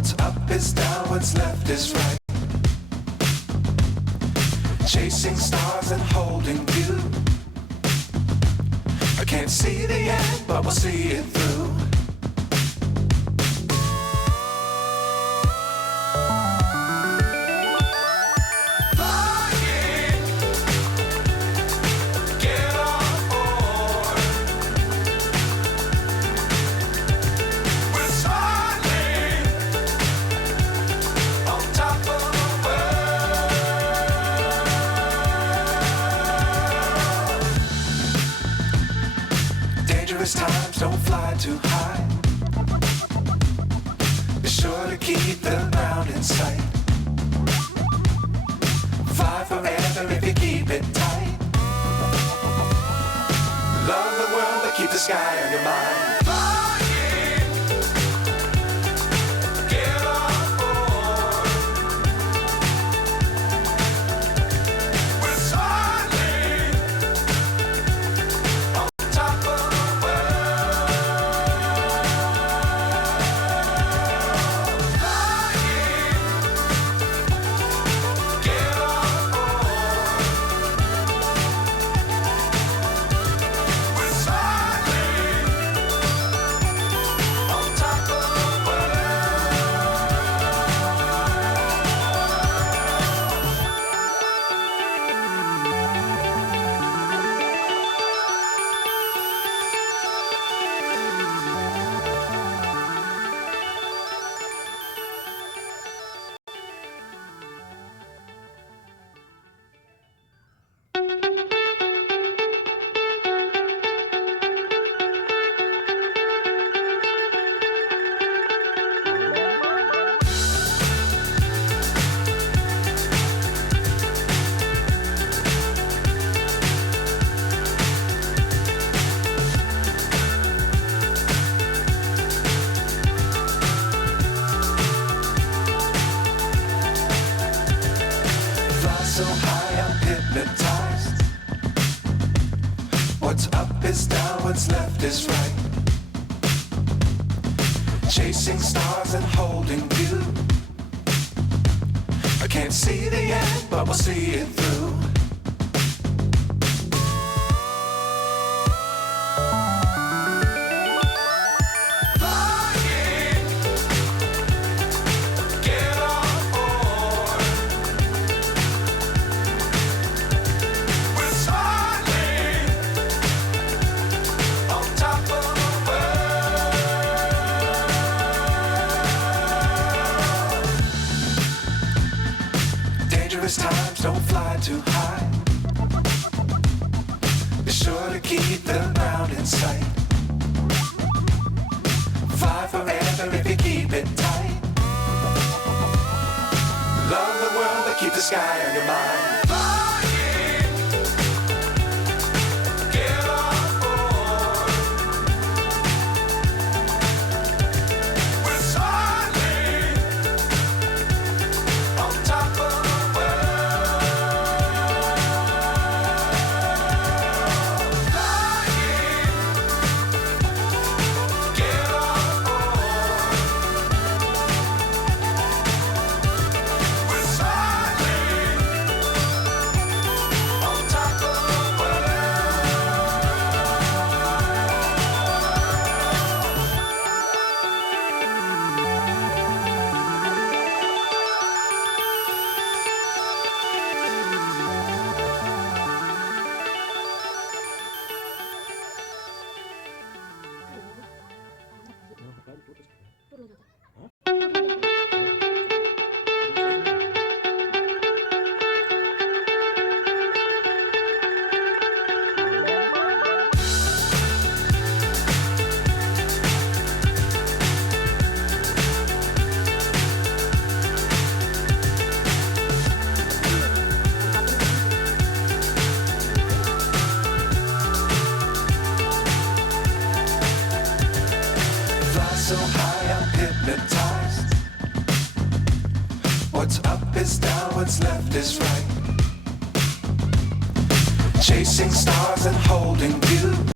What's up is down, what's left is right. Chasing stars and holding you. I can't see the end, but we'll see it through. Flying, get on board. We're smiling on top of the world. Dangerous times, don't fly too high. Be sure to keep the ground in sight. Fly forever if you keep it tight. Love the world, but keep the sky on your mind. Flying, get on board. We're smiling on top of the world. Flying, get on board. We're smiling on top of the world. Fly so high, I'm hypnotized. What's up is down, what's left is right. Chasing stars and holding you. I can't see the end, but we'll see it through. Flying, get on board. We're smiling on top of the world. Dangerous times, don't fly too high. Be sure to keep the ground in sight. Fly forever if you keep it tight. Love the world, but keep the sky on your mind. Flying, get on board. We're smiling on top of the world. Flying, get on board. We're smiling on top of the world. Fly so high, I'm hypnotized. What's up is down, what's left is right. Chasing stars and holding you.